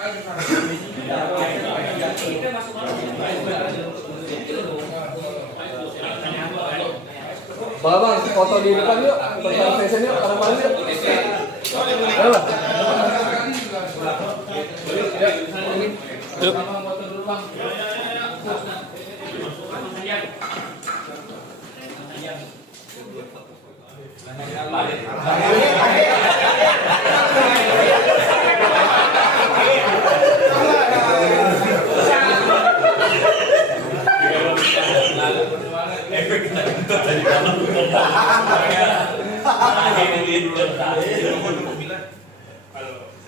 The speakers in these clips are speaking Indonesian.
Bang, foto di depan yuk, foto session yuk, orang mana yuk? Ayo. Yuk.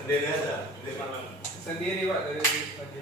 Sendiri aja. Sendiri Pak dari pagi.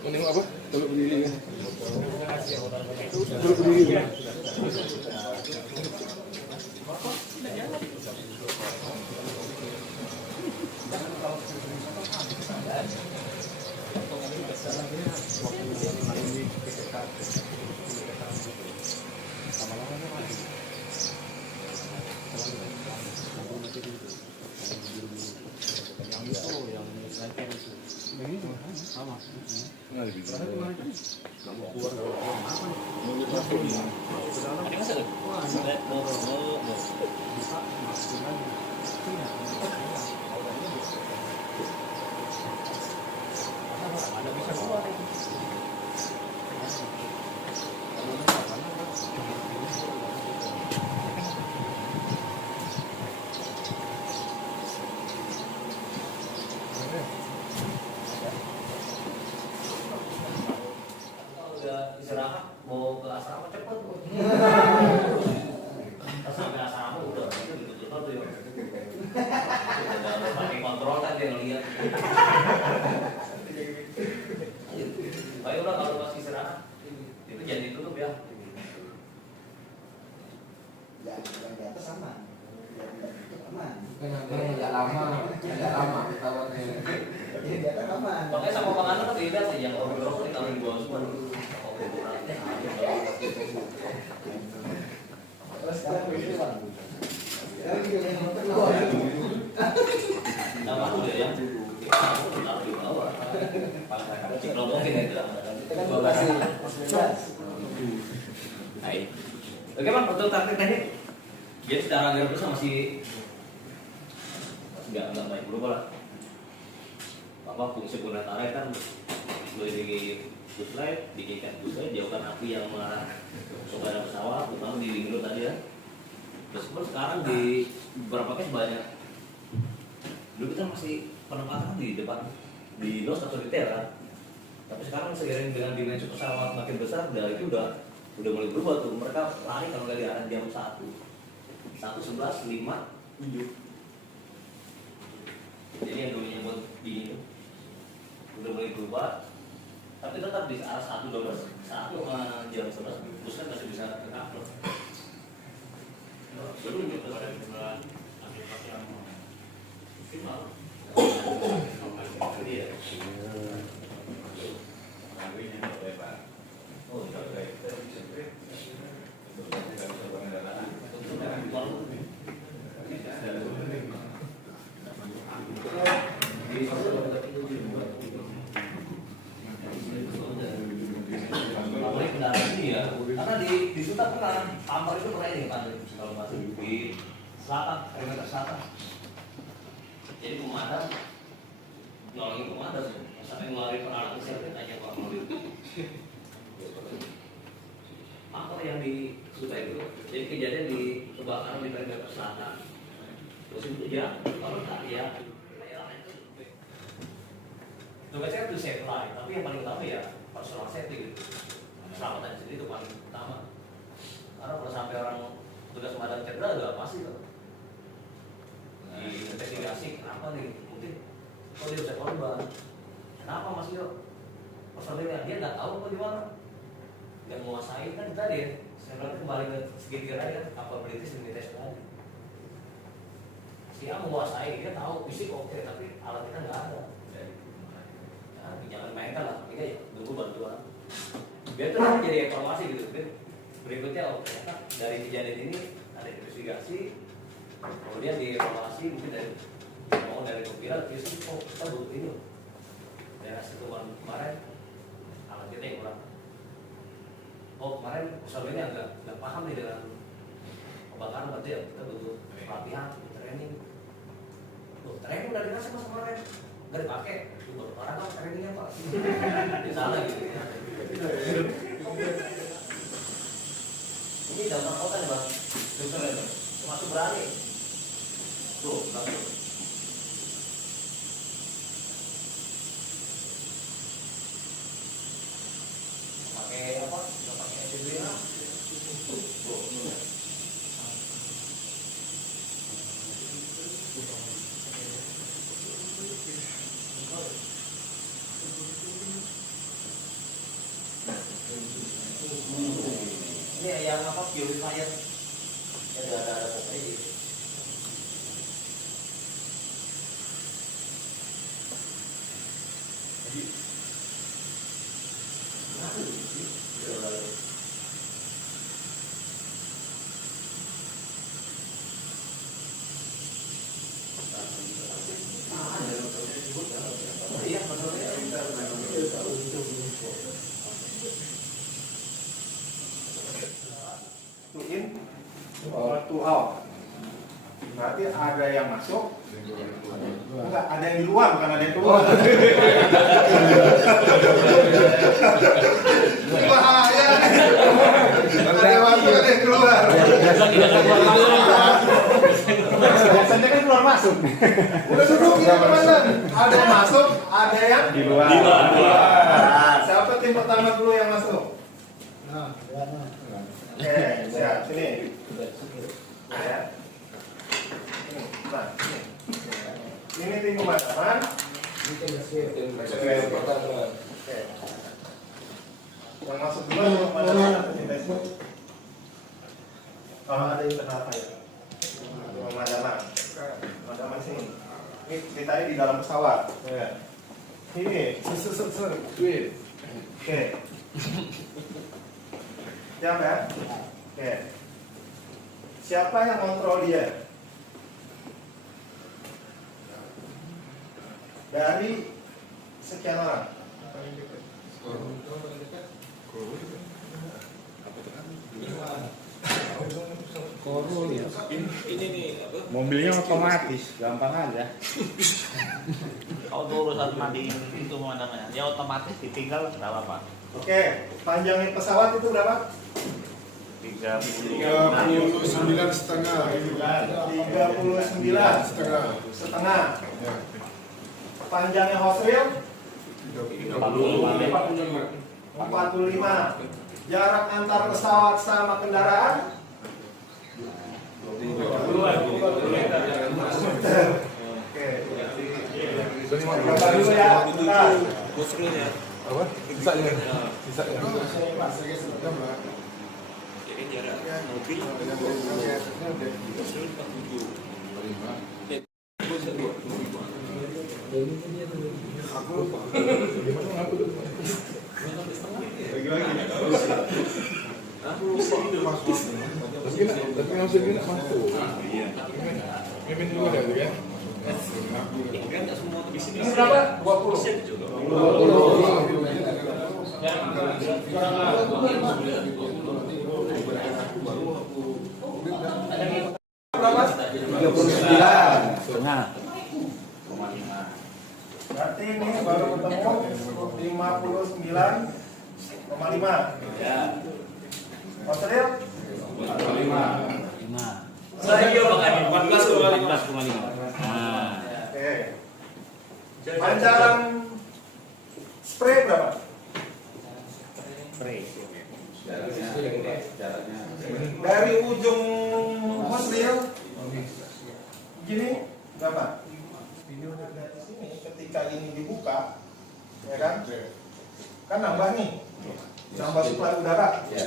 Ini apa? Duduk berdiri. Duduk berdiri. Istirahat mau ke asrama cepet sampai asrama udah itu ditutup tuh ya udah pakai kontrol kan dia ngeliat ayo udah kalau masih istirahat itu jangan ditutup ya yang di atas aman aman Agak lama tawarnya. yang di atas aman makanya sama pengantin kan beda sih yang kopi rokok ini kalau di bawah semua terus sekarang begitu Pak sekarang juga yang motor keluar nama tuh ya taruh di bawah cik ngomongin itu kita kan masih bebas baik oke bang untuk taktik teknik jadi secara anggaran besar masih nggak baik berubah lah apa fungsi penataran kan boleh di puslight, bikinkan puslight, jauhkan api yang mengarah kepada pesawat, terutama di wing tadi ya. Meskipun sekarang di beberapa case banyak, dulu kita masih penempatan di depan, di nose atau di tail kan. Tapi sekarang seiring dengan dimensi pesawat makin besar, itu udah mulai berubah tuh. Mereka lari kalau nggak di arah jam 1, 11, 5, 7. Jadi yang dulunya buat gini tuh udah mulai berubah. Tapi tetap di arah 1, 12, 1 jam 11 pusat masih bisa terupload. Belum gitu pada bulan aplikasi yang optimal. Iya. Oh, tidak baik. Karena di Suta pernah, Ampar itu pernah ini kan kalau masuk di selatan, perimeter selatan. Jadi pemadam, nolongin pemadam, sampai ngeluarin peralatan sirkuit aja Pak Maulid. Ampar yang di Suta itu, jadi kejadian di kebakaran di perimeter selatan. Terus itu ya, kalau tak ya, tugasnya itu save life, tapi yang paling utama ya personal safety gitu. Keselamatan sendiri itu paling utama. Karena kalau sampai orang petugas pemadam cedera juga pasti tuh. Investigasi kenapa nih mungkin kok dia bisa korban, kenapa Mas Yo personilnya dia nggak tahu kok di mana, nggak menguasai kan tadi ya. Saya berarti kembali ke segitiga ya, apa berintis dan tes tadi. Dia menguasai, dia tahu fisik oke, tapi alat kita nggak ada. Ya, jangan mainkan lah, kita ya tunggu bantuan. Biar itu nanti jadi informasi gitu. Berikutnya, oh ternyata dari kejadian ini ada investigasi, kemudian dievaluasi mungkin dari pembiayaan, terus oh kita butuh ini. Dari hasil temuan kemarin, alat kita yang kurang. Oh kemarin personilnya nggak paham nih dengan pembakaran, berarti ya kita butuh pelatihan, training. Loh, training dari mana sih Mas kemarin? Nggak dipakai, itu baru parah kan trainingnya Pak. Di sana gitu ya. Ini dalam kota nih Bang, masuk berani. Tuh, belakang. Pakai apa? Nggak pakai SUV lah. Tuh. Ini yang apa? Purifier. Ada pokoknya gitu. Two out. Berarti ada yang masuk, enggak ada yang di luar, bukan ada yang keluar. Bahaya. Ada yang masuk, ada yang keluar. Biasanya kan keluar masuk. Udah duduk ini teman-teman. Ada yang masuk, ada yang di luar. Siapa tim pertama dulu yang masuk? Oke, siap. Sini. Ya. Ini tim pemadaman. Tim pertama. Yang masuk dulu tim pemadaman atau tim basic? Kalau ada internal fire. Tim pemadaman. Pemadaman sini. Ini ceritanya di dalam pesawat. Ya. Ini. Oke. Siap ya? Oke. Siapa yang kontrol dia? Dari sekian orang. Ini nih apa? Mobilnya otomatis, gampang aja. Kalau urusan mandiin itu namanya, ya otomatis ditinggal nggak apa-apa. Oke, panjangnya pesawat itu berapa? 39,5. 39,5. Panjangnya hot reel 45. Jarak antar pesawat sama kendaraan 20 Oke. Coba dulu ya. Bentar. Apa? Sisanya. Sisanya. Jadi jarak mobil Tapi maksudnya masuk. Mimin juga ada ya. Ini berapa? 20. Berapa? 39,5. Berarti ini baru ketemu 59,5. Ya. Material 5. Saya makanya 14,5. Nah, oke. Panjang spray berapa? spray. Dari ujung Mas Leo, gini, Bapak. Dari sini ketika ini dibuka, ya kan? Kan nambah nih, nambah suplai udara. Ya.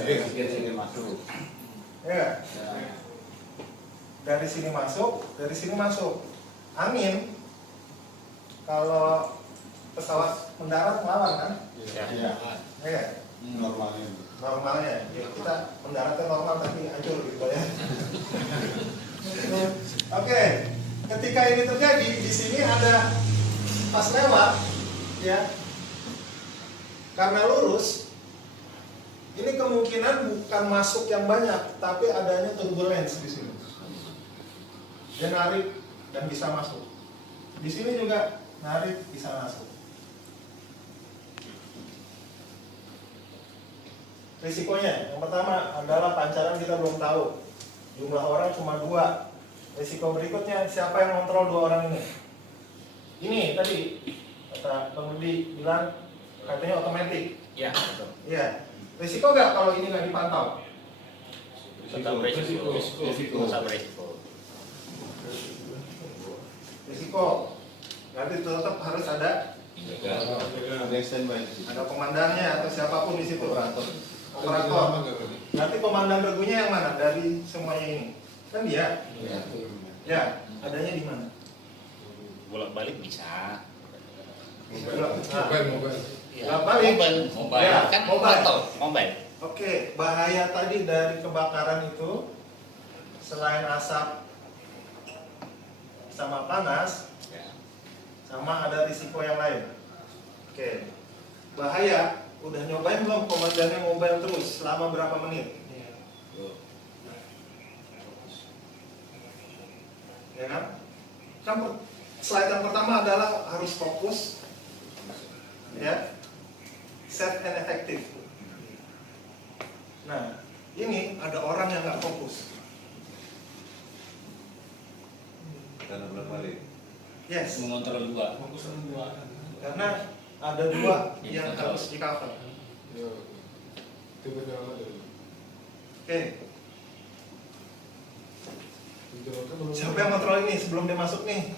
Dari sini masuk. Angin kalau pesawat mendarat melawan kan? Iya. Normalnya. Ya, kita mendaratnya normal tapi hancur gitu ya. Oke. Ketika ini terjadi, di sini ada pas lewat, ya. Karena lurus, ini kemungkinan bukan masuk yang banyak, tapi adanya turbulence di sini. Dia narik dan bisa masuk. Di sini juga narik bisa masuk. Risikonya, yang pertama adalah pancaran kita belum tahu. Jumlah orang cuma 2. Risiko berikutnya, siapa yang kontrol 2 orang ini? Ini tadi kata Bang Rudi bilang katanya otomatis. Ya, betul. Iya. Risiko nggak kalau ini nggak dipantau? Tetap resiko. Tetap resiko. Risiko. Berarti tetap harus ada komandannya atau siapapun di situ. Operator. Nanti komandan regunya yang mana dari semuanya ini? Kan dia. Ya. Adanya di mana? Bolak-balik bisa. Mobile. Mobile. Ya, Kan mobile. Oke, bahaya tadi dari kebakaran itu selain asap sama panas, sama ada risiko yang lain. Oke, bahaya. Udah nyobain belum komandannya mobile terus selama berapa menit? Ya kan? Slide yang pertama adalah harus fokus, ya, set and effective. Nah, ini ada orang yang nggak fokus. Yes. Mengontrol 2. Karena ada 2 yang harus di cover. Oke. Siapa yang kontrol ini sebelum dia masuk nih?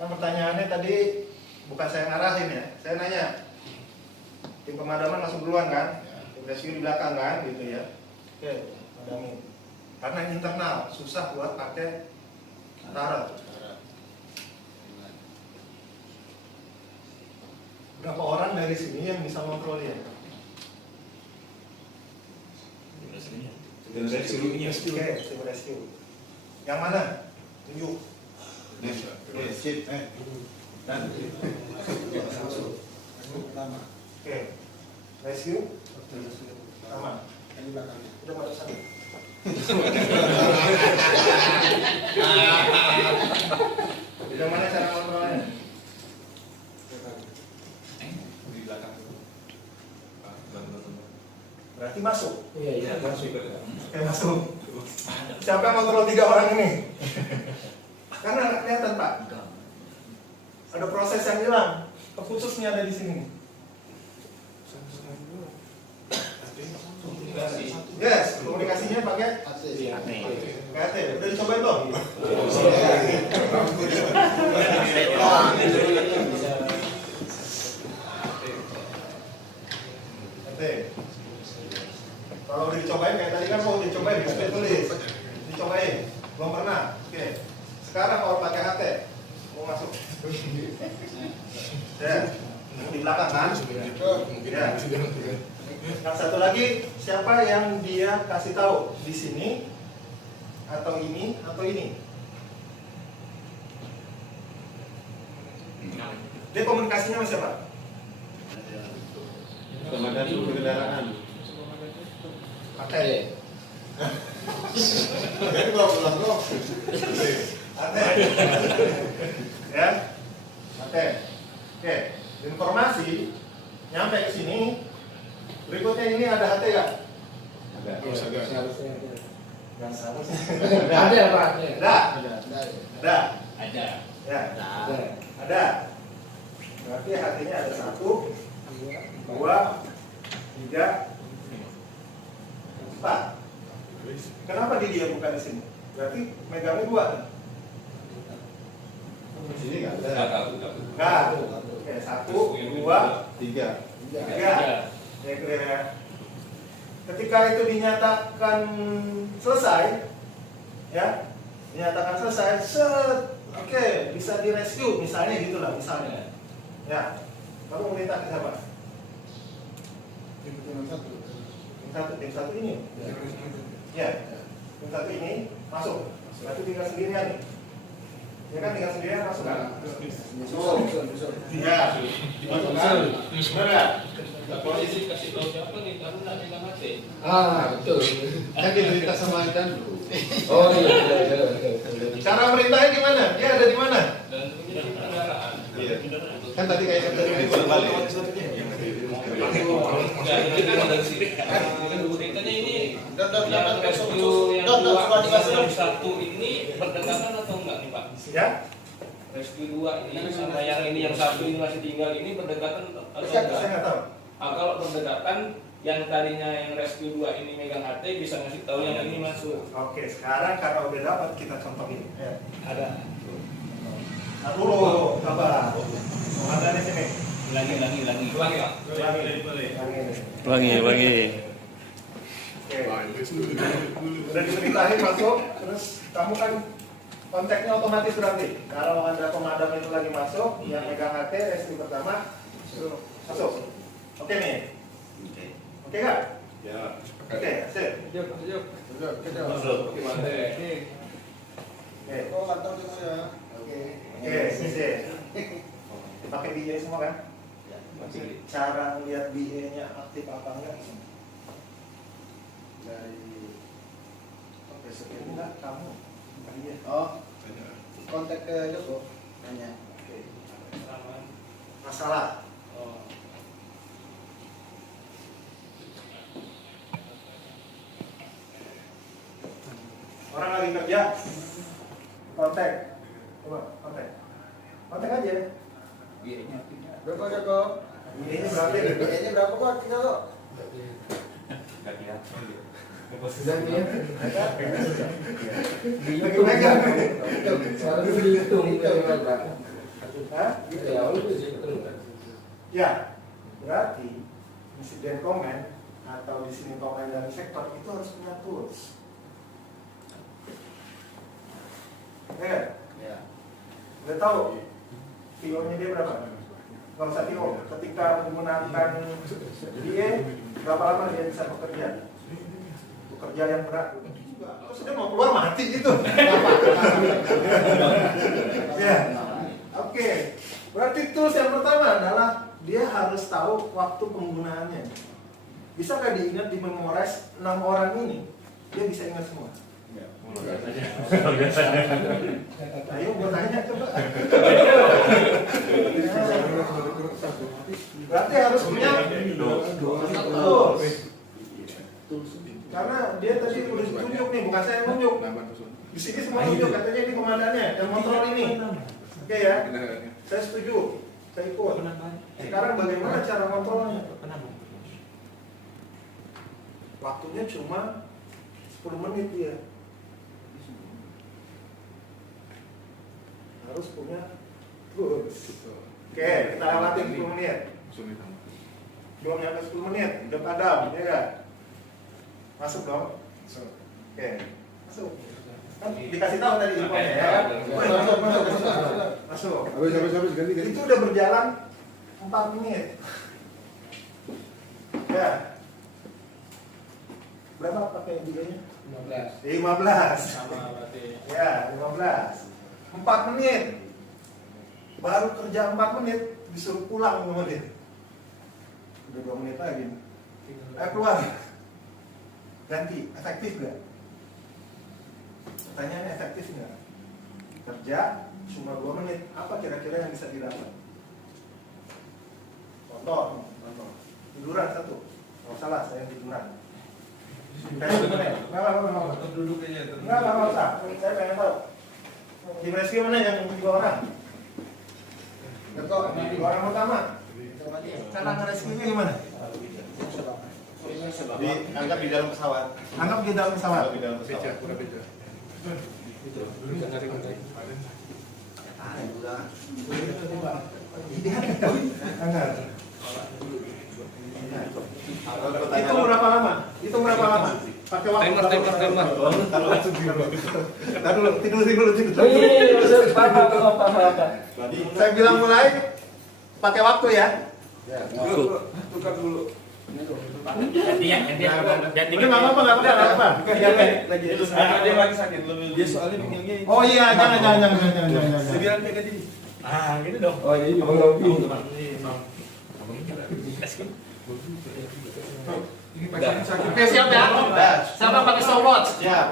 Kan pertanyaannya tadi bukan saya ngarahin ya, saya nanya. Tim pemadaman masuk duluan kan? Tim rescue di belakang kan, gitu ya. Oke, padamin. Karena internal, susah buat pakai taruh. Berapa orang dari sini yang bisa kontrol dia? Oke, tim rescue. Yang mana? Tunjuk. Oke, rescue. Sama. Udah masuk sana. Udah mana cara kontrolnya? Berarti masuk. Iya, masuk. Oke, masuk. Siapa yang kontrol 3 orang ini? Karena nggak kelihatan, Pak. Ada proses yang hilang. Keputusnya ada di sini. Yes, komunikasinya pakai KT. Udah dicobain belum? KT. Kalau udah dicobain kayak tadi kan mau dicobain display tulis. Dicobain. Belum pernah. Oke. Sekarang kalau pakai HT mau masuk. Ya. Di belakang kan? Ya. Yang satu lagi, siapa yang dia kasih tahu di sini atau ini atau ini? Dia komunikasinya sama siapa? Komandan kendaraan. Pakai. Jadi bawa pulang kok. Pakai. Ya. Pakai. Oke. Informasi nyampe ke sini. Berikutnya ini ada HT nggak? Ada. Nggak seharusnya. Ada, Pak. Ada. Ada. Ada. Ya. Ada. Berarti HT-nya ada 1, 2, 3, 4. Kenapa dia bukan di sini? Berarti megangnya 2. Di sini nggak ada. Enggak. Oke, 1, 2, 3. 3. Ya, clear ya. Ketika itu dinyatakan selesai, ya, dinyatakan selesai, oke, bisa direscue, misalnya gitulah, misalnya. Ya, kamu minta ke siapa? Tim satu ini. Ya, tim satu ini masuk. Berarti tinggal sendirian nih. Ya kan tinggal sendirian masuk kan? Ya, masuk. Benar. Polisi kasih tahu siapa nih, kamu nak pegang HP. Betul. Kan diberita sama Dan dulu. Oh iya. Cara merintahnya gimana? Dia ada di mana? Dan punya kendaraan. Iya. Kan tadi kayak kata ini balik. Enggak, ini kan dari sini. Beritanya ini yang rescue yang Dot, dua sudah dikasih. yang satu ini berdekatan atau enggak nih Pak? Ya, Rescue 2 ini sama yang ini yang satu ini masih tinggal ini berdekatan atau saya enggak? nggak tahu. Kalau berdekatan, yang tadinya yang rescue 2 ini megang HT bisa ngasih tahu yang ini masuk. Oke, sekarang karena udah dapat kita contohin. Ya. Ada. Nah, dulu, sabar. Ada di sini. Ulangi Pak. Ulangi. Oke. Udah diceritain masuk, terus kamu kan kontaknya otomatis berarti. Kalau ada pemadam itu lagi masuk, yang megang HT, rescue pertama, suruh masuk. Oke nih. Oke nggak? Ya. Oke, sip. Masuk. Oke. Oh, kantor itu ya. Oke. Oke, sip. Pakai BA semua kan? Cara ngeliat BA-nya aktif apa enggak? Dari besok ini enggak kamu? Iya. Oh, kontak ke Joko. Tanya. Oke. Masalah. Orang lagi kerja. Kontak. Coba kontak. Kontak aja. Joko, Joko. BA-nya berapa? Ini berapa kok? Tinggal kok. Lagi megang. Sekarang itu dihitung. Hah? Ya, itu sih betul. Ya, berarti insiden komen atau di sini komen dari sektor itu harus punya tools. Ya. Udah tahu TO-nya dia berapa? Gak usah TO. Ketika menggunakan dia, berapa lama dia bisa bekerja? Bekerja yang berat. Terus dia mau keluar mati gitu. Ya. Oke. Berarti tools yang pertama adalah dia harus tahu waktu penggunaannya. Bisa nggak diingat di memorize 6 orang ini? Dia bisa ingat semua. Ayo gue tanya coba. Berarti harus punya tools. Karena dia tadi udah tunjuk nih, bukan saya yang tunjuk. Di sini semua tunjuk, katanya ini komandannya yang kontrol ini. Oke ya, saya setuju, saya ikut. Sekarang bagaimana cara kontrolnya? Waktunya cuma 10 menit dia. Harus punya tools. Oke, kita lewati 10 menit. Belum nyampe 10 menit, udah padam, ya kan? Masuk dong. Oke, masuk. Kan dikasih tahu tadi infonya ya kan? Masuk. Habis ganti. Itu udah berjalan 4 menit. Ya. Berapa pakai BA-nya? 15. Sama berarti. Ya, 15. 4 menit. Baru kerja 4 menit disuruh pulang 5 menit. Udah 2 menit lagi. Keluar. Ganti, efektif gak? Pertanyaannya efektif nggak? Kerja cuma 2 menit, apa kira-kira yang bisa didapat? Contoh, tiduran satu. Nggak salah, saya tiduran. Nggak usah. Saya pengen tahu. Di rescue mana yang 2 orang? Joko, 2 orang utama. Cara nge-rescue-nya gimana? Dianggap di dalam pesawat. Anggap di dalam pesawat. Di dalam pesawat. Itu berapa lama? Itu berapa lama? Pakai waktu Timer. Tahan dulu, tidur. Apa. Saya bilang mulai, pakai waktu ya. Tukar dulu. Gantian. Udah nggak apa-apa. Dia lagi sakit. Dia soalnya pinggangnya. Oh iya, jangan. Sembilan kayak gini. Ah, gitu dong. Oh ini Bang Robi. Oke, siap ya? Siapa pakai stopwatch? Siap.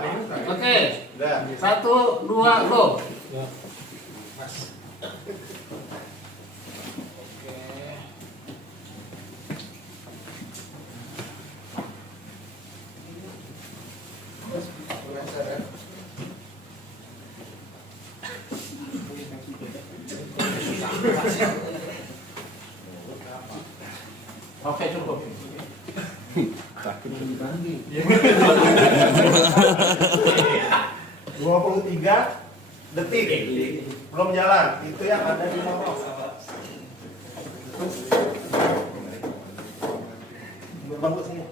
Oke. Udah. 1, 2, go. Oke, cukup. 23 detik. Belum jalan. Itu yang ada di nomor. Bangku sini.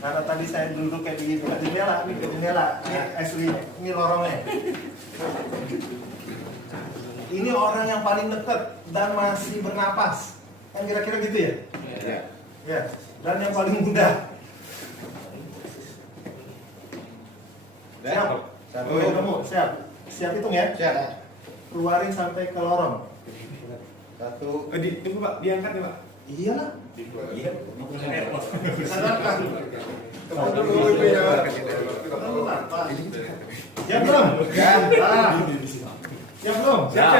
Karena tadi saya duduk kayak di jendela, ini asli, ini lorongnya. Ini orang yang paling dekat dan masih bernapas. Kan kira-kira gitu ya? Iya. Ya. Dan yang paling mudah. Siap. Kamu siap. Siap hitung ya? Siap. Keluarin sampai ke lorong. 1. Tunggu Pak, diangkat ya Pak. Iyalah. Iya. Sadarkan. Teman dulu itu ya. Siap belum? Siap. Siap belum? Siap.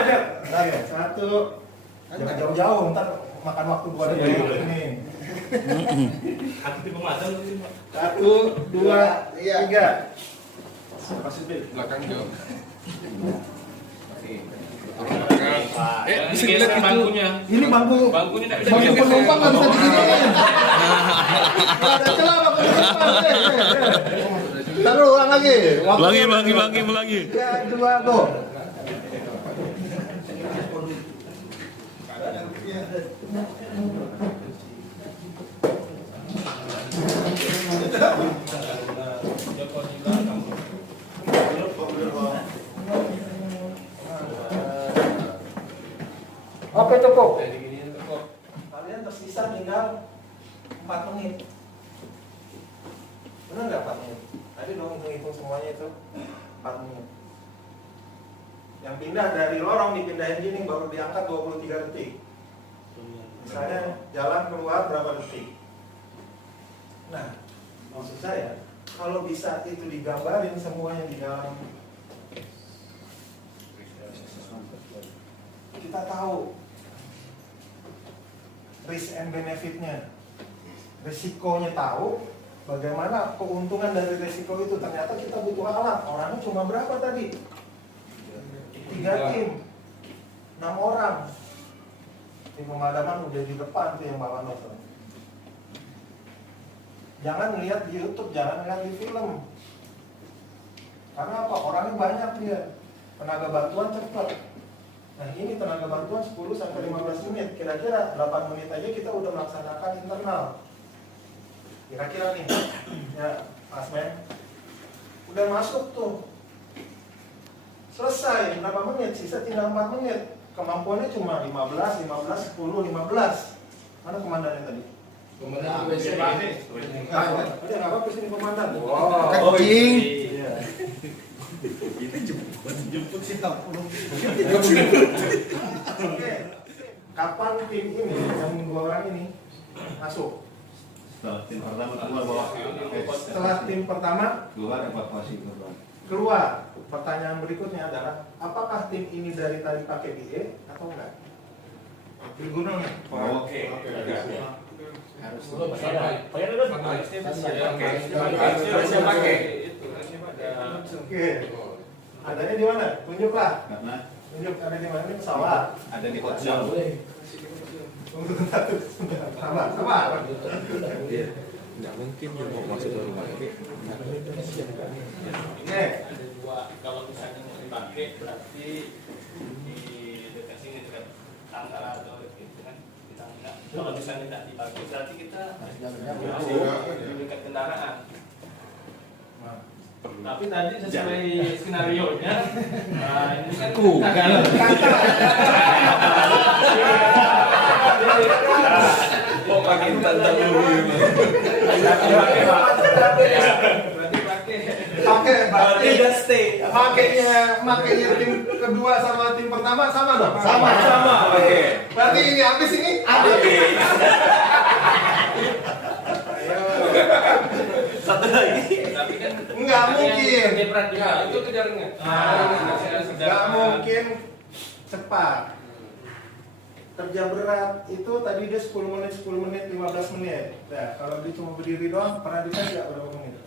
Oke, 1. Jangan jauh-jauh, ntar makan waktu gua dulu. Nih. Aku tipe macam tuh. 1, 2, 3. Belakang jauh. Bisa dilihat bangkunya. Ini bangku. Bangkunya tidak bisa Bangku digeser. penumpang nggak bisa diginiin. Ada celah bangku penumpang. Taruh ulang lagi. Ulangi. 3, 2, go. Oke, cukup. Kalian tersisa tinggal 4 menit. Benar nggak 4 menit? Tadi dong hitung semuanya itu 4 menit. Yang pindah dari lorong dipindahin gini baru diangkat 23 detik. Misalnya jalan keluar berapa detik? Nah, maksud saya kalau bisa itu digambarin semuanya di dalam, kita tahu risk and benefitnya, risikonya tahu, bagaimana keuntungan dari risiko itu. Ternyata kita butuh alat, orangnya cuma berapa tadi? 3 tim, 6 orang. Tim pemadaman udah di depan tuh yang bawa nonton. Jangan lihat di YouTube, jangan lihat di film. Karena apa? Orangnya banyak dia. Tenaga bantuan cepat. Nah ini tenaga bantuan 10-15 menit. Kira-kira 8 menit aja kita udah melaksanakan internal. Kira-kira nih, ya Mas Men, udah masuk tuh. Selesai, berapa menit? Sisa tinggal 4 menit. Kemampuannya cuma 15, 10, 15. Mana komandannya tadi? Komandan WC. Ada nggak apa-apa sini komandan. Wow. Kencing. Jemput si tak. Oke. Kapan tim ini yang 2 orang ini masuk? Setelah tim pertama keluar bawah. Setelah tim pertama Keluar evakuasi keluar. keluar, pertanyaan berikutnya adalah apakah tim ini dari tadi pakai BE atau enggak? Gunung. Oke. Harus. Oke. Adanya di mana? Tunjuklah. Karena Tunjuk ada di mana? Ini pesawat. ada di hot zone. Sabar. Nggak mungkin dia mau masuk ke rumah ini. Oke. Ada dua, kalau misalnya mau dipakai berarti di dekat sini dekat tangga atau gitu kan di tangga. Kalau misalnya tidak dipakai berarti kita di dekat kendaraan. Tapi tadi sesuai skenario nya, nah ini kan Mau pakai tantang dulu ini. Makanya tim kedua sama tim pertama sama dong? Sama. Oke. Berarti ini habis ini? Satu lagi. tapi kan Nggak mungkin. Dia berat juga itu kejaringan. Nggak mungkin cepat. Kerja berat itu tadi dia 10 menit, 15 menit. Nah, kalau dia cuma berdiri doang, pernah ditanya nggak berapa menit?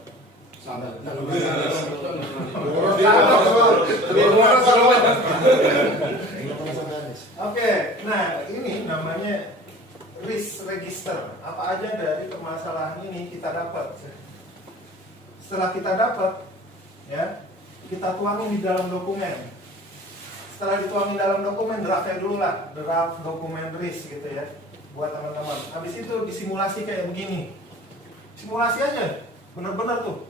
Oke, nah ini namanya risk register. Apa aja dari permasalahan ini kita dapat. Setelah kita dapat, ya, kita tuangin di dalam dokumen. Setelah dituangin dalam dokumen, draftnya dulu lah, draft dokumen risk gitu ya, buat teman-teman. Habis itu disimulasi kayak begini. Simulasi aja, bener-bener tuh.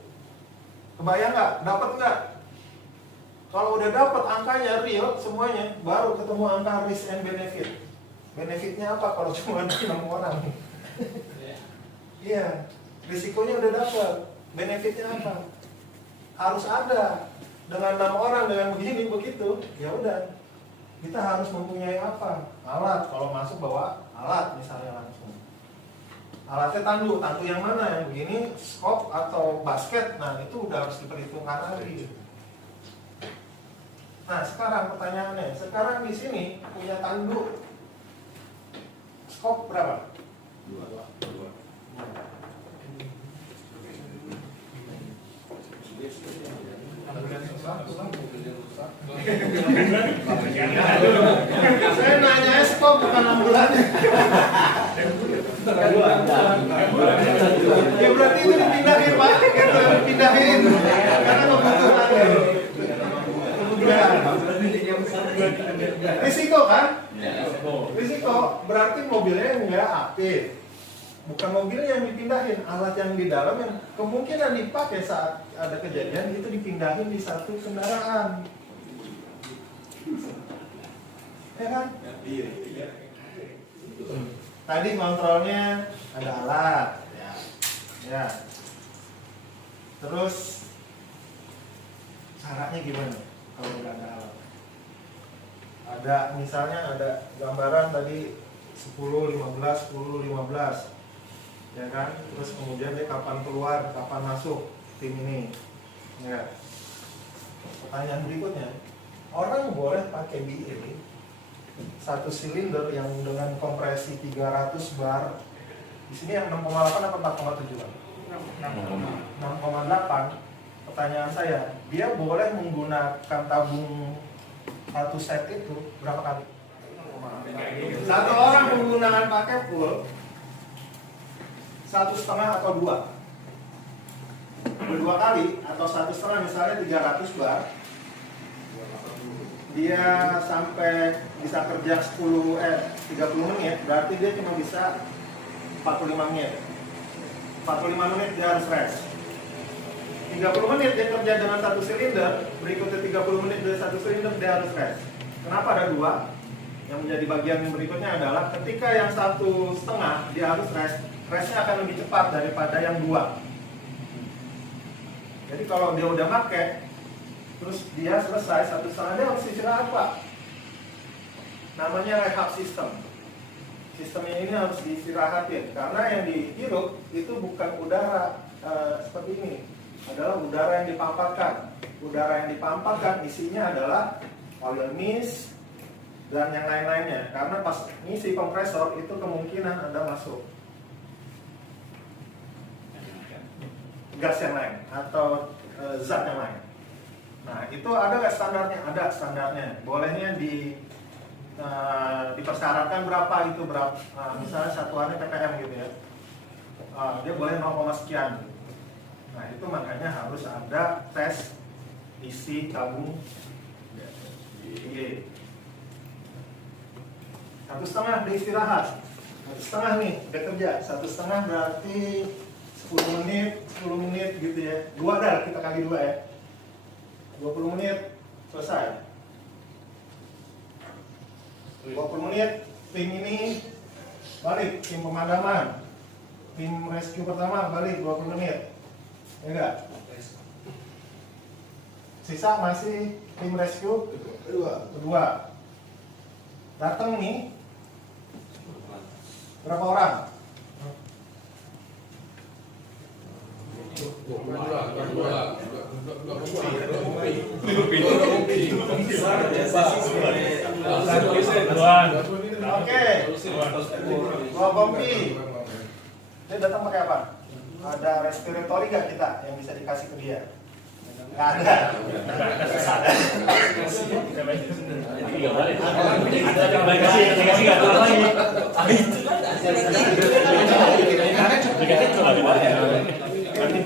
Kebayang nggak? Dapat nggak? Kalau udah dapat angkanya real semuanya, baru ketemu angka risk and benefit. Benefitnya apa kalau cuma 6 orang? Iya, risikonya udah dapat. Benefitnya apa? Harus ada. Dengan 6 orang dengan begini begitu, ya udah. Kita harus mempunyai apa? Alat. Kalau masuk bawa alat misalnya langsung. Alatnya tandu yang mana? Yang begini, skop atau basket. Nah, itu udah harus diperhitungkan lagi. Nah, sekarang pertanyaannya, sekarang di sini punya tandu skop berapa? 2. Saya nanya skop bukan ambulan. Ya berarti itu dipindahin Pak, gitu, dipindahin karena kebutuhan. Risiko kan? Risiko berarti mobilnya nggak aktif. Bukan mobilnya yang dipindahin, alat yang di dalam yang kemungkinan dipakai saat ada kejadian itu dipindahin di satu kendaraan. Ya kan? Tadi kontrolnya ada alat, ya. Terus caranya gimana kalau nggak ada alat? Ada misalnya ada gambaran tadi 10, 15, 10, 15, ya kan? Terus kemudian dia kapan keluar, kapan masuk tim ini, ya. Pertanyaan berikutnya, orang boleh pakai BE satu silinder yang dengan kompresi 300 bar. Di sini yang 6,8 atau 4,7 Pak? 6,8. Pertanyaan saya, dia boleh menggunakan tabung satu set itu berapa kali? Satu orang menggunakan pakai full 1,5 atau 2. Dua kali atau 1,5 misalnya 300 bar. Dia sampai bisa kerja 30 menit, berarti dia cuma bisa 45 menit. 45 menit dia harus rest. 30 menit dia kerja dengan satu silinder, berikutnya 30 menit dari satu silinder dia harus rest. Kenapa ada 2? Yang menjadi bagian berikutnya adalah ketika yang 1,5 dia harus rest, restnya akan lebih cepat daripada yang 2. Jadi kalau dia udah pakai terus dia selesai 1,5, dia harus istirahat Pak. Namanya rehab system. Sistemnya ini harus diistirahatin karena yang dihirup itu bukan udara seperti ini, adalah udara yang dipampatkan. Udara yang dipampatkan isinya adalah oil mist dan yang lain-lainnya. Karena pas ngisi kompresor itu kemungkinan ada masuk gas yang lain atau zat yang lain. Nah, itu ada nggak standarnya? Ada standarnya. Bolehnya dipersyaratkan berapa itu berapa? Misalnya satuannya ppm gitu ya. dia boleh 0, sekian. Nah itu makanya harus ada tes isi tabung BE. 1,5 dia istirahat, 1,5 nih dia kerja, 1,5 berarti 10 menit gitu ya. 2 dah kita kali 2 ya, 20 menit selesai. 20 menit tim ini balik, tim pemadaman, tim rescue pertama balik 20 menit, ya enggak? Sisa masih tim rescue kedua. Datang nih berapa orang? 2. Oke, 2 kompi. Dia datang pakai apa? Ada respiratory gak kita yang bisa dikasih ke dia? Gak ada.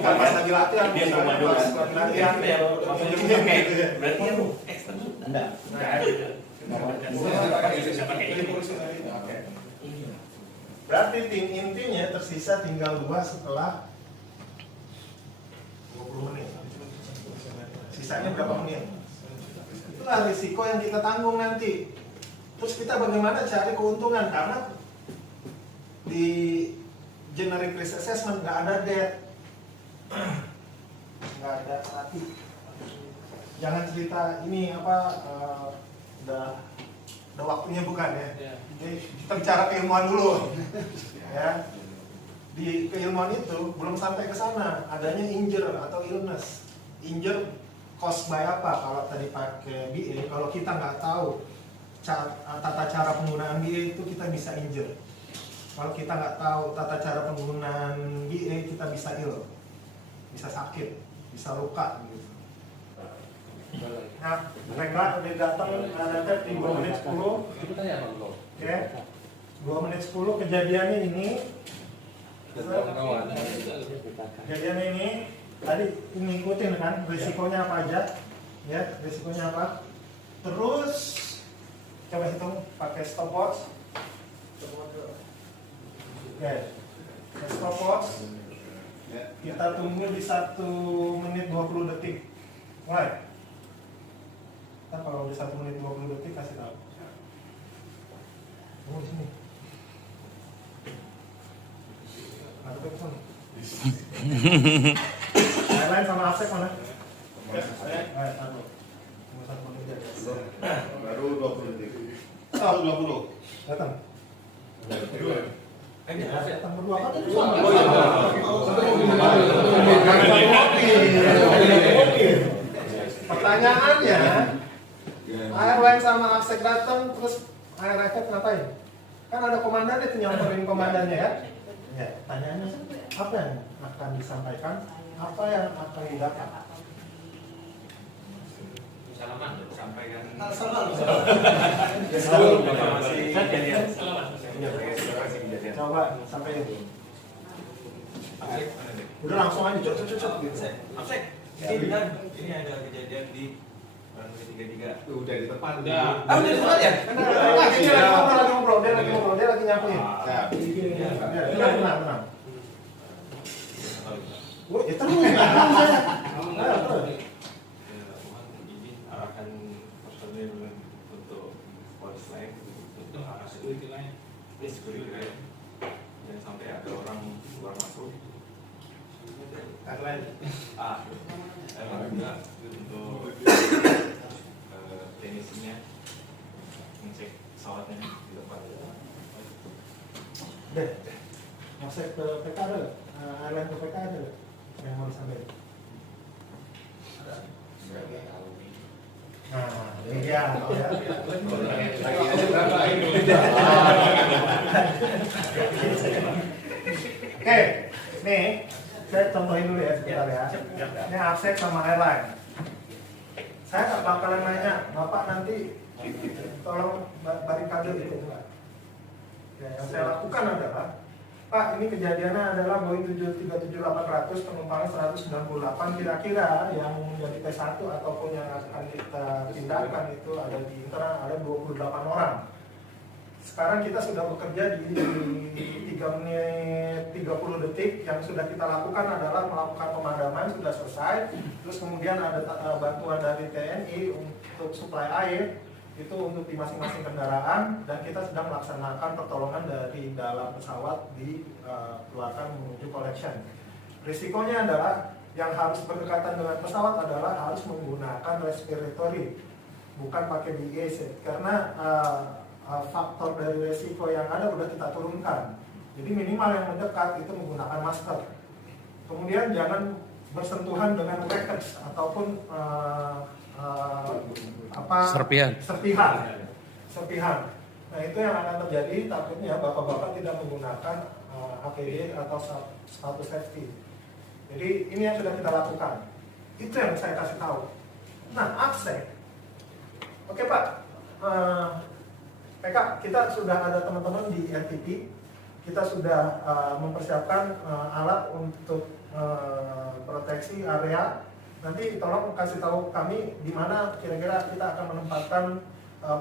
Pas lagi latihan, dia komando latihan, Berarti yang ekstra enggak. Berarti tim intinya tersisa tinggal 2 setelah 20 menit. Sisanya berapa menit? Itulah risiko yang kita tanggung nanti. Terus kita bagaimana cari keuntungan, karena di generic risk assessment nggak ada debt, nggak ada mati. Jangan cerita ini apa udah waktunya, bukan ya. Jadi kita bicara keilmuan dulu ya. Di keilmuan itu belum sampai ke sana, adanya injury atau illness. Injury cost by apa? Kalau tadi pakai BA, kalau kita nggak tahu tata cara penggunaan BA itu kita bisa injury. Kalau kita nggak tahu tata cara penggunaan BA, kita bisa ill, bisa sakit, bisa luka gitu. Nah, mereka udah datang nanti di 2 menit 10. Oke, 2 menit 10 kejadiannya ini. Kejadiannya ini tadi ngikutin kan risikonya apa aja, ya risikonya apa. Terus coba hitung pakai stopwatch. Oke, stopwatch. Kita tunggu di 1 menit 20 detik. Mulai. Ntar kalau udah 1 menit 20 detik kasih tahu. Tunggu di sini. Ada ke sana. Lain sama Asep mana? Ayo, satu. Tunggu 1 menit aja. Baru 20 detik. Oh, 20. Datang. Datang berdua kan? Pertanyaannya, airline sama Asek datang, terus airline ngapain? Kan ada komandan itu nyamperin komandannya ya. Ya, pertanyaannya apa yang akan disampaikan? Apa yang akan didapat? Salaman, sampaikan. Coba sampaikan. Udah langsung aja, cocok gitu. Absek, ini benar. Ini ada kejadian di runway 33. Udah di depan. Udah. Ah, udah semua ya? Dia lagi ngobrol, dia lagi nyampein. Tenang. Oh, ya terus. Arahkan personil untuk polis lain, untuk arah security line, dan sampai ada orang keluar masuk. Airline. Juga untuk teknisinya ngecek pesawatnya di depan. Deh, masuk ke PK ada nggak? Airline ke PK ada nggak? Yang mau disampaikan? Nah, ini dia. Oke, nih saya contohin dulu ya sebentar ya. Ini Absek sama airline. Saya nggak bakalan nanya, Bapak nanti tolong barikade itu. Ya, yang saya lakukan adalah, Pak, ini kejadiannya adalah Boeing 737-800 penumpangnya 198, kira-kira yang menjadi P1 ataupun yang akan kita pindahkan itu ada di internal ada 28 orang. Sekarang kita sudah bekerja di 3 menit 30 detik. Yang sudah kita lakukan adalah melakukan pemadaman, sudah selesai. Terus kemudian ada bantuan dari TNI untuk suplai air, itu untuk di masing-masing kendaraan, dan kita sedang melaksanakan pertolongan dari dalam pesawat dikeluarkan menuju collection. Risikonya adalah yang harus berdekatan dengan pesawat adalah harus menggunakan respiratory, bukan pakai BAC, karena faktor dari risiko yang ada sudah kita turunkan. Jadi minimal yang mendekat itu menggunakan masker. Kemudian jangan bersentuhan dengan package ataupun serpihan. Nah, itu yang akan terjadi, takutnya bapak-bapak tidak menggunakan APD atau status safety. Jadi ini yang sudah kita lakukan. Itu yang saya kasih tahu. Nah, AFSEC. Oke Pak, PK, kita sudah ada teman-teman di RTP. Kita sudah mempersiapkan alat untuk proteksi area. Nanti tolong kasih tahu kami di mana kira-kira kita akan menempatkan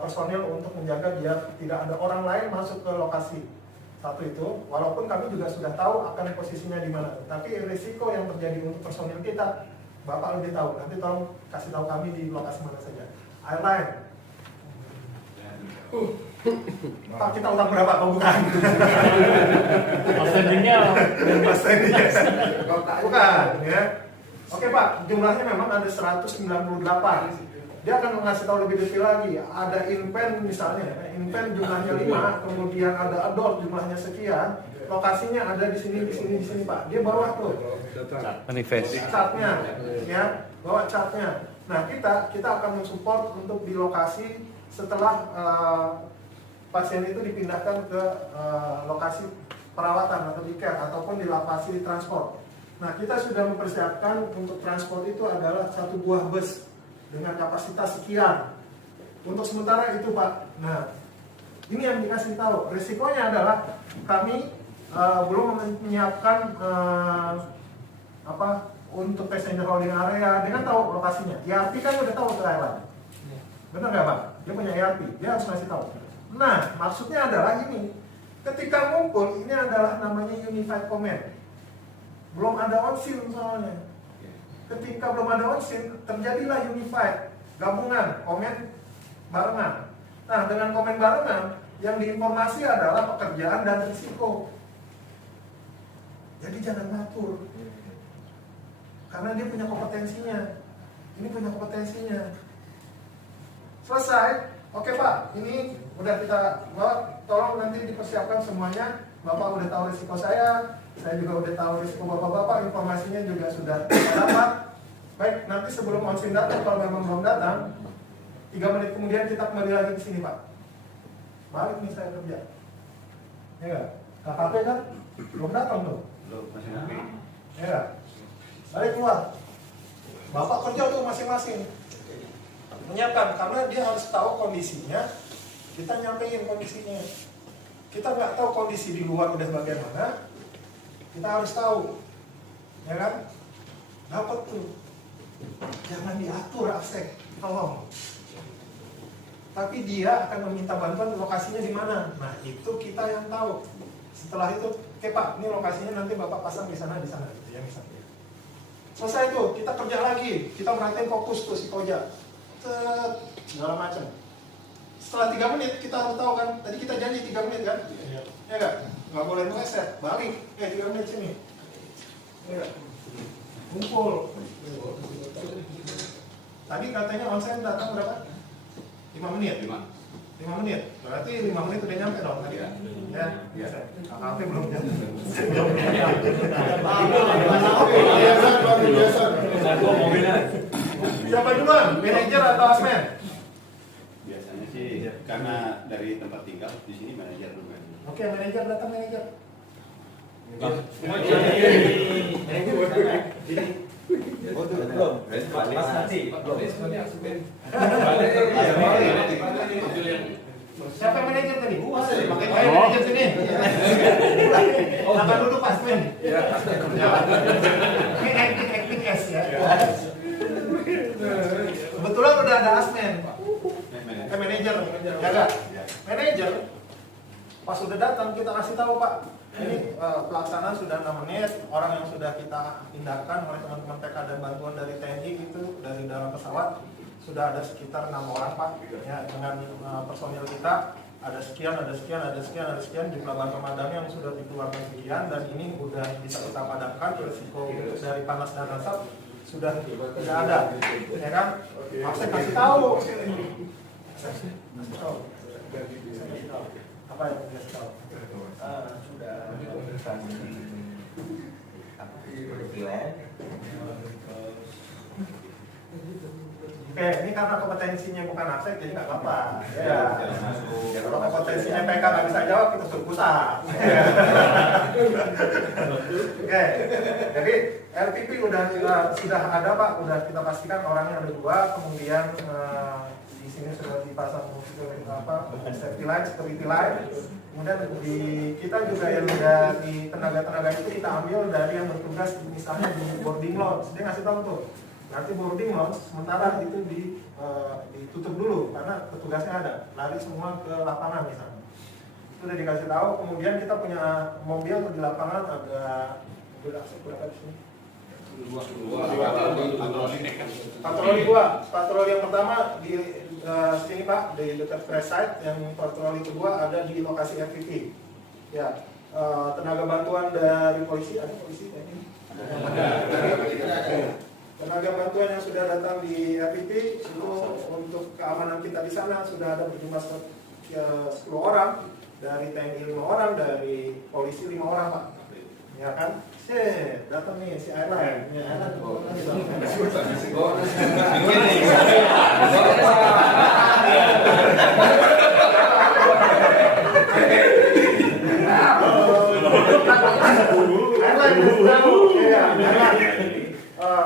personil untuk menjaga biar tidak ada orang lain masuk ke lokasi. Satu itu, walaupun kami juga sudah tahu akan posisinya di mana. Tapi risiko yang terjadi untuk personil kita, Bapak lebih tahu. Nanti tolong kasih tahu kami di lokasi mana saja. Airline. Pak, kita utang berapa? Oh, bukan. Outstandingnya. Bukan, ya. Oke Pak, jumlahnya memang ada 198. Dia akan mengasih tahu lebih detail lagi. Ada inpen misalnya, inpen jumlahnya 5, kemudian ada adult jumlahnya sekian. Lokasinya ada di sini Pak. Dia bawa tuh Manifest. chartnya, ya, bawa chartnya. Nah kita akan mensupport untuk di lokasi setelah pasien itu dipindahkan ke lokasi perawatan atau di care ataupun di lokasi transport. Nah, kita sudah mempersiapkan untuk transport itu adalah 1 buah bus dengan kapasitas sekian. Untuk sementara itu, Pak. Nah, ini yang dikasih tahu. Risikonya adalah kami belum menyiapkan untuk passenger holding area dengan tahu lokasinya. ERP kan udah tahu ke Thailand. Benar nggak Pak? Dia punya ERP, dia harus ngasih tahu. Nah, maksudnya adalah ini. Ketika ngumpul, ini adalah namanya Unified Command. Belum ada on-scene soalnya. Ketika belum ada on-scene, terjadilah Unified, gabungan, komen barengan. Nah, dengan komen barengan, yang diinformasi adalah pekerjaan dan risiko. Jadi jangan ngatur. Karena dia punya kompetensinya. Ini punya kompetensinya. Selesai. Oke Pak, ini udah kita bawa. Tolong nanti dipersiapkan semuanya. Bapak udah tahu risiko saya juga udah tahu risiko bapak-bapak, informasinya juga sudah dapat. Baik, nanti sebelum on-scene datang, kalau memang belum datang, 3 menit kemudian kita kembali lagi ke sini Pak. Balik nih saya kerja. Ya nggak? KKP kan belum datang tuh. Belum, masih ngopi. Ya nggak? Balik keluar. Bapak kerja tuh masing-masing. Menyiapkan, karena dia harus tahu kondisinya. Kita nyampein kondisinya. Kita nggak tahu kondisi di luar udah bagaimana. Kita harus tahu, ya kan? Dapat tuh. Jangan diatur AFSEC, tolong. Tapi dia akan meminta bantuan lokasinya di mana. Nah, itu kita yang tahu. Setelah itu, oke Pak, ini lokasinya nanti Bapak pasang di sana, gitu ya misalnya. Selesai itu, kita kerja lagi. Kita merhatiin fokus tuh si Koja. Segala macam. Setelah 3 menit kita harus tahu kan. Tadi kita janji 3 menit kan? Ya enggak? Nggak boleh meleset. Balik. 3 menit sini. Ya enggak? Kumpul. Tadi katanya onsen datang berapa? 5 menit. 5 menit. Berarti 5 menit udah nyampe dong tadi. Ya. KKP belum nyampe. Siapa duluan? Manajer atau asmen? Biasanya sih karena dari tempat tinggal di sini manajer dulu kan. Oke, manajer datang manajer. Siapa yang manajer tadi? Gua sih pakai Oh, yang manajer sini. Silakan dulu Pak Sven. Iya. Ini acting S ya. Kebetulan udah ada Asmen. Manajer. Ya enggak? Manajer. Pas sudah datang kita kasih tahu Pak. Ini pelaksanaan sudah 6 menit, orang yang sudah kita pindahkan oleh teman-teman PK dan bantuan dari TNI itu dari dalam pesawat sudah ada sekitar 6 orang Pak, ya dengan personil kita ada sekian jumlah bantuan madani yang sudah dikeluarkan sekian dan ini sudah bisa kita padamkan risiko dari panas dan asap sudah tidak ada, ya kan? Saya kasih tahu. Apa yang kasih tahu? Oke, ini karena kompetensinya bukan Asep, jadi nggak apa-apa. Ya. Kalau kompetensinya PK nggak bisa jawab, kita suruh pusat. Oke, jadi LPP sudah ada Pak, udah kita pastikan orangnya ada 2, kemudian di sini sudah dipasang safety line, security line. Kemudian di kita juga yang dari tenaga-tenaga itu kita ambil dari yang bertugas misalnya di boarding lounge. Dia ngasih tahu tuh, nanti boarding lounge sementara itu ditutup dulu karena petugasnya ada, lari semua ke lapangan misalnya. Itu udah dikasih tahu. Kemudian kita punya mobil di lapangan ada berapa di sini? Patroli yang pertama di sini Pak, di dekat crash site. Yang patroli kedua ada di lokasi FPV. Ya, tenaga bantuan dari polisi, ada polisi ini? Ada. Tenaga bantuan yang sudah datang di FPV itu untuk keamanan kita di sana sudah ada berjumlah 10 orang, dari TNI 5 orang, dari polisi 5 orang Pak. Ya kan? Datang nih si Airline. Ya, Airline.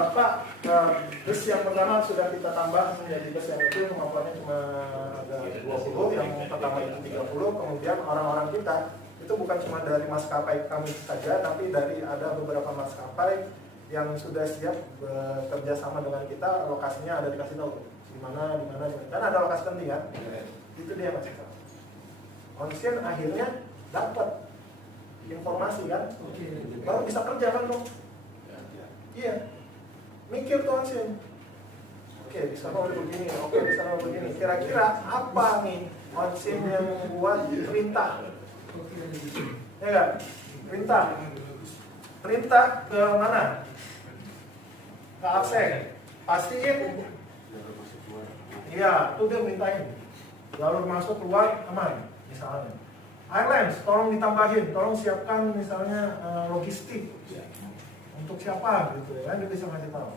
Pak, bus yang pertama sudah kita tambah menjadi bus yang itu kemampuannya cuma ada 20, yang pertama itu 30, kemudian orang-orang kita itu bukan cuma dari maskapai kami saja, tapi dari ada beberapa maskapai yang sudah siap bekerja sama dengan kita. Lokasinya ada dikasih tahu di mana, kan ada lokasi penting kan? Itu dia kasih tahu. Onsen akhirnya dapat informasi kan, baru bisa kerja kan dong? Iya, mikir tuh onsen. Oke, di sana udah begini, oke di sana udah begini. Kira-kira apa nih onsen yang membuat perintah? Ya kan? Perintah ke mana? Ke absen. Pastiin. Iya, itu dia perintahin. Jalur masuk keluar aman, misalnya. Airlines, tolong ditambahin, tolong siapkan misalnya logistik untuk siapa gitu ya, dia bisa ngasih tahu.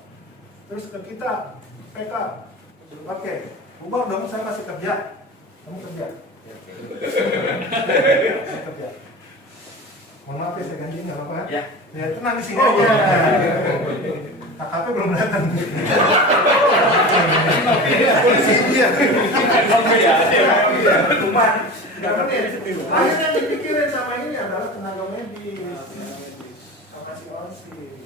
Terus ke kita, PK, oke, ubah dong, saya masih kerja, kamu kerja. Kerja. Mohon maaf ya, saya ganti nggak apa-apa ya? Ya tenang di sini aja. KKP belum datang. Polisi dia. Cuma 3 menit. Akhirnya yang dipikirin sama ini adalah tenaga medis, sama si Onsi.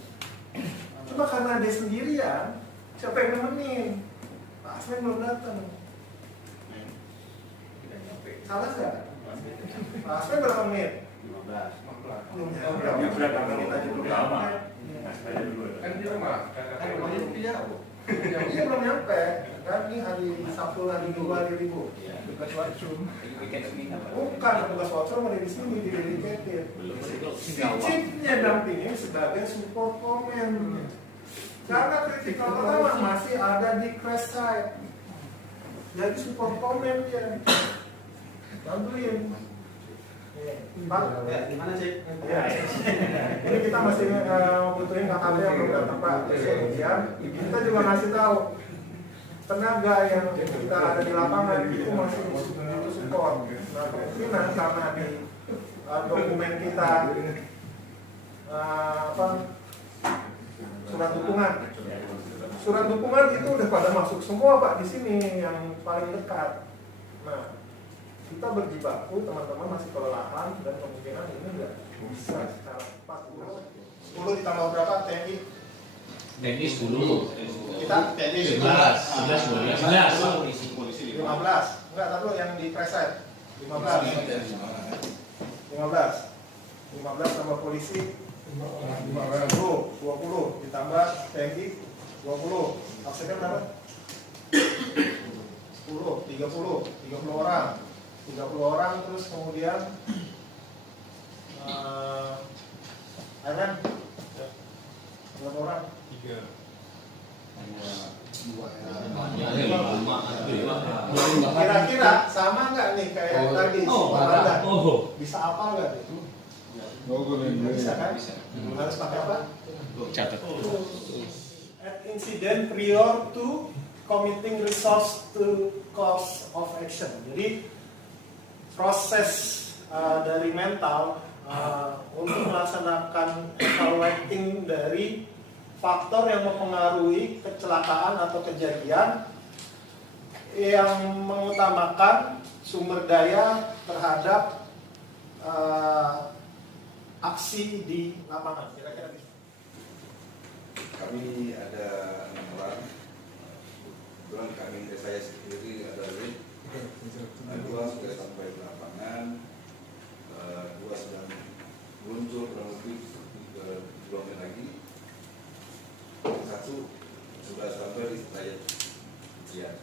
Cuma karena dia sendirian, siapa yang nemenin? Pak Asmen belum datang. Salah nggak? Pak Asmen berapa menit? 15. Belum berapa menit aja belum lama. Kan di rumah, kan rumahnya di jauh. Iya belum nyampe. Kan ini hari Sabtu, hari Minggu, hari Rabu. Tugas washroom. Bukan tugas washroom ada di sini di dedicated. Chiefnya dampingin sebagai support komen. Karena kritikal pertama masih ada di crash site. Jadi support komen dia. Bantuin. Pak, Gimana sih? ya. Ini kita masih butuhin KKP yang belum datang Pak. Kemudian kita juga ngasih tahu tenaga yang kita ada di lapangan itu masih butuh support. Nah kemungkinan karena di dokumen kita surat dukungan itu udah pada masuk semua Pak di sini yang paling dekat. Nah kita berjibaku, teman-teman masih kelelahan dan kemungkinan ini nggak bisa secara cepat. 10 ditambah berapa TNI? TNI 10. Kita TNI 11. 15. Enggak, tapi yang di preset 15 tambah polisi 20 ditambah TNI 20. Absennya berapa? 10, 30 orang. 30 orang terus kemudian Aiman berapa orang? 3. Kira-kira sama nggak nih kayak tadi? Bisa apa nggak? Bisa kan? Harus pakai apa? Catat. At incident prior to committing resource to cause of action. Jadi proses dari mental untuk melaksanakan evaluating dari faktor yang mempengaruhi kecelakaan atau kejadian yang mengutamakan sumber daya terhadap aksi di lapangan. Kira-kira gitu. Kami ada 6 orang. Kebetulan kami saya sendiri ada 2 sudah sampai di lapangan, 2 sedang meluncur kurang lebih 2 menit lagi, 1 sudah sampai di trayek ujian.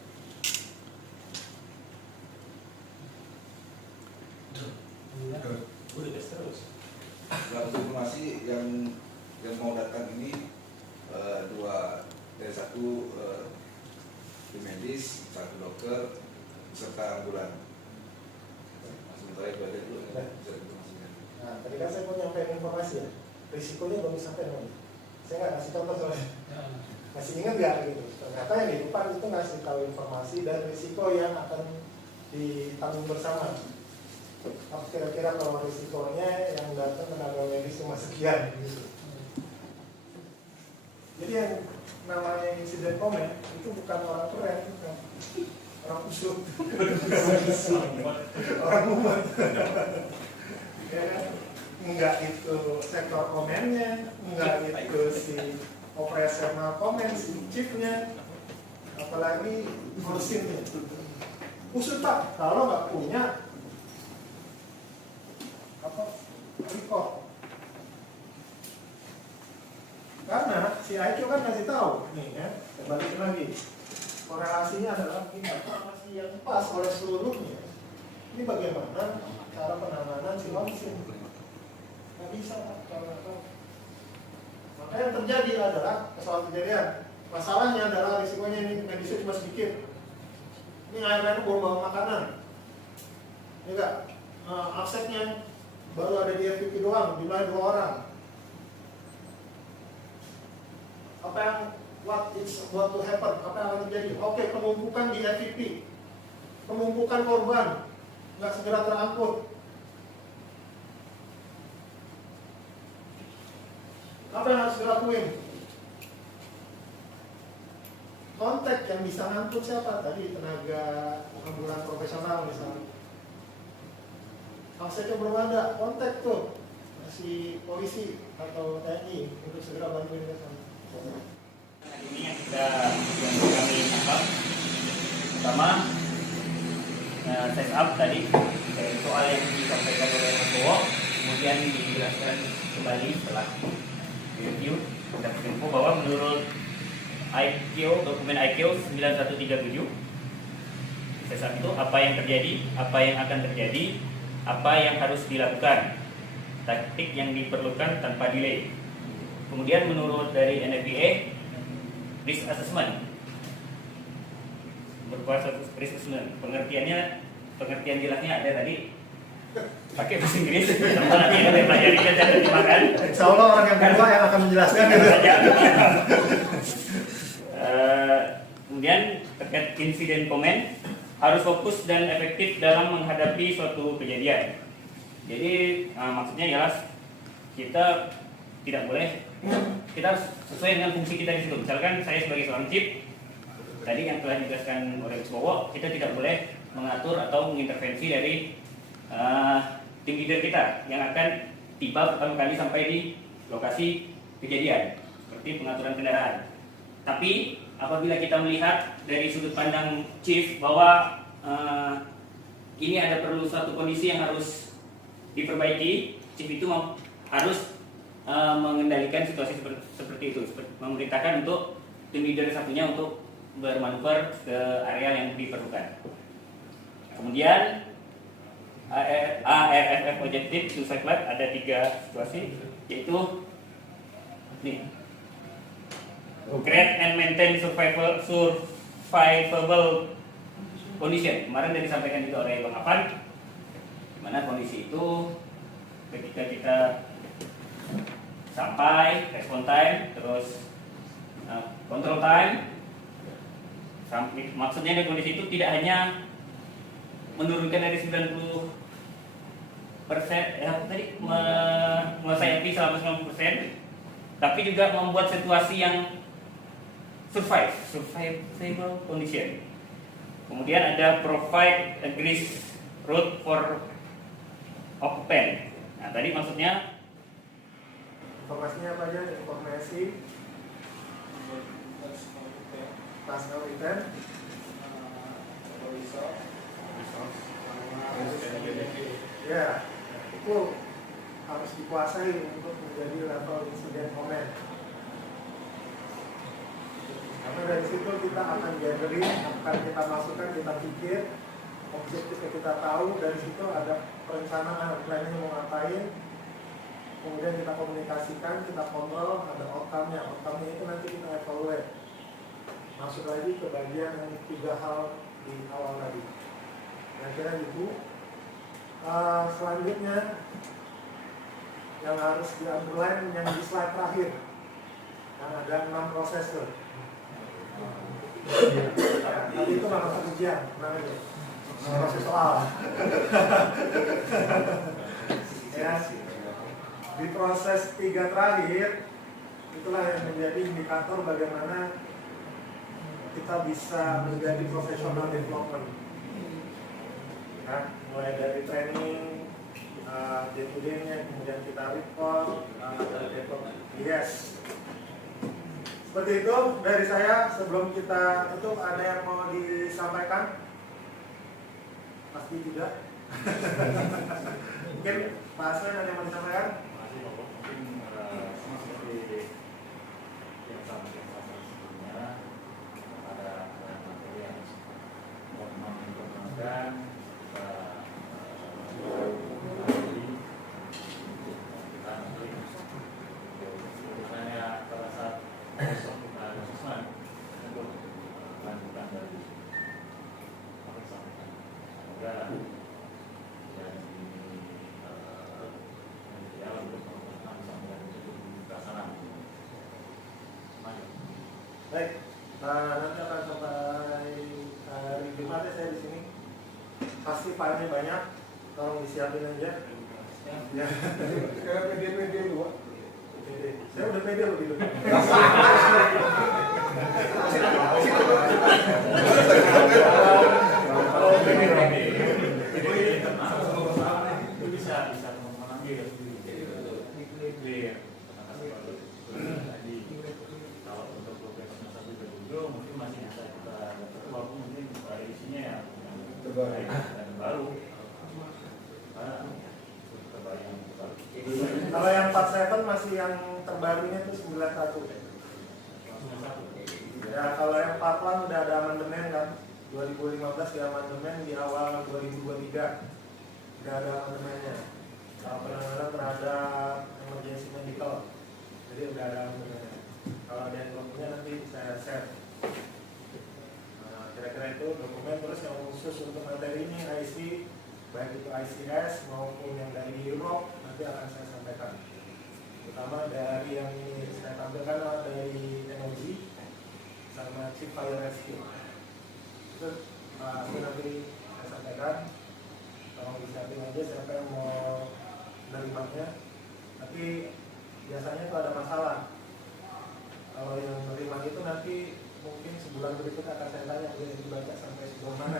Dalam informasi yang mau datang ini 2 dari 1 tim medis, 1 dokter, serta ambulan. Sementara itu ada dulu ya, bisa informasikan. Nah, tadi kan saya mau nyampein informasi ya, risikonya belum disampaikan. Saya nggak kasih contoh soalnya. Masih ingat nggak gitu? Ternyata yang di depan itu ngasih tahu informasi dan risiko yang akan ditanggung bersama. Apa kira-kira kalau risikonya yang datang tenaga medis cuma sekian gitu. Jadi yang namanya insiden komen itu bukan orang keren, bukan orang usut, orang umat. Ya kan? Enggak itu sektor komennya, enggak itu si operasional komen, si chiefnya, apalagi kursinnya. Usut Pak, kalau nggak punya apa record. Karena si IQ kan kasih tahu nih ya, saya balikin lagi. Korelasinya adalah informasi yang pas oleh seluruhnya. Ini bagaimana cara penanganan si langsung. Nggak bisa kalau nggak tahu. Maka yang terjadi adalah kesalahan kejadian. Masalahnya adalah risikonya ini medisnya cuma sedikit. Ini airnya belum bawa makanan. Ini enggak. Absennya baru ada di FVP doang, jumlahnya 2 orang. Apa yang what to happen? Apa yang akan terjadi? Oke, penumpukan di FVP, penumpukan korban nggak segera terangkut. Apa yang harus dilakuin? Kontak yang bisa ngangkut siapa? Tadi tenaga ambulan profesional misalnya. Aksennya belum ada, kontak tuh si polisi atau TNI untuk segera bantuin ke sana. Ini yang kami tangkap pertama set up tadi dari soal yang disampaikan oleh Mas Bowo, kemudian dijelaskan kembali setelah review dan info bahwa menurut dokumen IQ 9137 set up itu apa yang terjadi, apa yang akan terjadi, apa yang harus dilakukan, taktik yang diperlukan tanpa delay. Kemudian menurut dari NFPA, risk assessment berupa suatu risk assessment. Pengertian jelasnya ada tadi pakai bahasa Inggris. Teman nanti yang pelajari dan terjemahkan. Insya Allah orang yang kedua yang akan menjelaskan. Kemudian terkait insiden komen harus fokus dan efektif dalam menghadapi suatu kejadian. Jadi maksudnya jelas kita tidak boleh, kita harus sesuai dengan fungsi kita di situ. Misalkan saya sebagai seorang chief, tadi yang telah dijelaskan oleh Bowo, kita tidak boleh mengatur atau mengintervensi dari tim leader kita yang akan tiba pertama kali sampai di lokasi kejadian, seperti pengaturan kendaraan. Tapi apabila kita melihat dari sudut pandang Chief bahwa ini ada perlu suatu kondisi yang harus diperbaiki, Chief itu harus mengendalikan situasi seperti itu, memerintahkan untuk tim leader satunya untuk bermanuver ke area yang diperlukan. Kemudian ARFF Objective Suicide Club ada 3 situasi, yaitu nih, create and maintain survivable condition. Kemarin sudah disampaikan juga oleh Bang Afan, di mana kondisi itu ketika kita sampai respon time, terus control time, maksudnya dari kondisi itu tidak hanya menurunkan dari 90% tadi menguasai selama 90%, tapi juga membuat situasi yang survivable condition. Kemudian ada provide a grease route for occupant. Nah, tadi maksudnya informasinya apa aja? Informasi pasca event, ya, itu harus dikuasai untuk menjadi level insiden comment. Karena dari situ kita akan gathering, akan kita masukkan, kita pikir, objektifnya kita tahu, dari situ ada perencanaan, planning mau ngapain, kemudian kita komunikasikan, kita kontrol, ada outcome-nya. Outcome-nya itu nanti kita evaluate. Masuk lagi ke bagian yang 3 hal di awal tadi. Kira-kira gitu. Selanjutnya yang harus di-underline yang di slide terakhir, yang ada 6 proses tuh. Ya, tadi itu nggak masuk ujian, tenang aja. Proses soal. Ya, di proses 3 terakhir itulah yang menjadi indikator bagaimana kita bisa menjadi profesional development. Ya, mulai dari training, day to day-nya, kemudian kita report, yes. Seperti itu dari saya. Sebelum kita tutup, ada yang mau disampaikan? Pasti tidak. Mungkin Pak Aswen ada yang mau disampaikan? Baik, nanti akan sampai hari Jumat saya di sini. Pasti filenya banyak, tolong disiapin aja. Ya. Kayak PD lu, Pak. Saya udah pede loh gitu. Kalau yang 47 masih yang terbarunya itu 91. Ya, kalau yang 41 udah ada amandemen kan, 2015 di amandemen di awal 2023 udah ada amandemennya. Kalau penanganan terhadap emergency medical, jadi udah ada amandemennya. Kalau ada yang belum punya nanti saya share. Nah, kira-kira itu dokumen. Terus yang khusus untuk materi ini IC, baik itu ICS maupun yang dari Europe, nanti akan saya sampaikan. Terutama dari yang ini saya tampilkan adalah dari energi sama Chief Fire Rescue. Itu nanti saya sampaikan. Tolong disiapin aja siapa yang mau menerimanya. Tapi biasanya itu ada masalah. Kalau yang menerima itu nanti mungkin sebulan bulan berikutnya akan saya tanya udah dibaca sampai sejauh mana.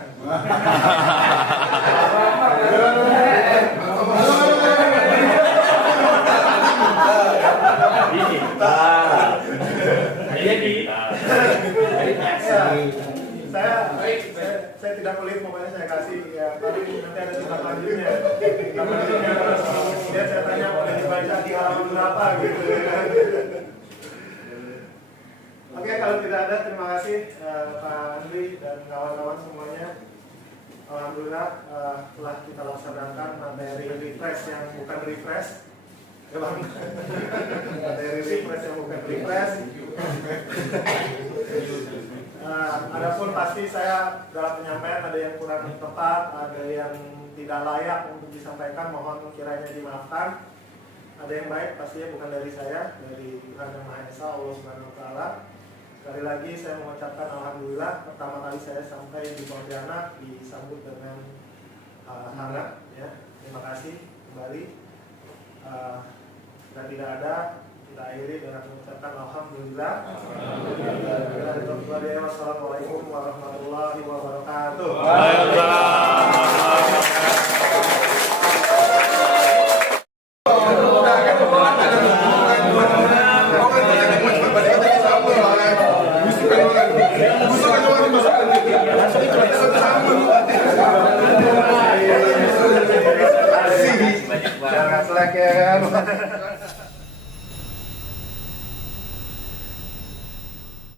Saya tidak pelit, pokoknya saya kasih ya, tapi nanti ada tindak lanjutnya. Kemudian saya tanya boleh dibaca di halaman berapa gitu ya. Oke, kalau tidak ada, terima kasih Pak Andri dan kawan-kawan semuanya. Alhamdulillah telah kita laksanakan materi refresh yang bukan refresh. Ya Bang, materi refresh yang bukan refresh. Adapun pasti saya dalam penyampaian ada yang kurang tepat, ada yang tidak layak untuk disampaikan, mohon kiranya dimaafkan. Ada yang baik pastinya bukan dari saya, dari Tuhan Yang Maha Esa, Allah Subhanahu Wa Taala. Sekali lagi saya mengucapkan alhamdulillah, pertama kali saya sampai di Pontianak disambut dengan hangat, ya. Terima kasih kembali. Dan tidak ada, kita akhiri dengan mengucapkan alhamdulillah. Wassalamualaikum warahmatullahi wabarakatuh. Jangan selek ya kan.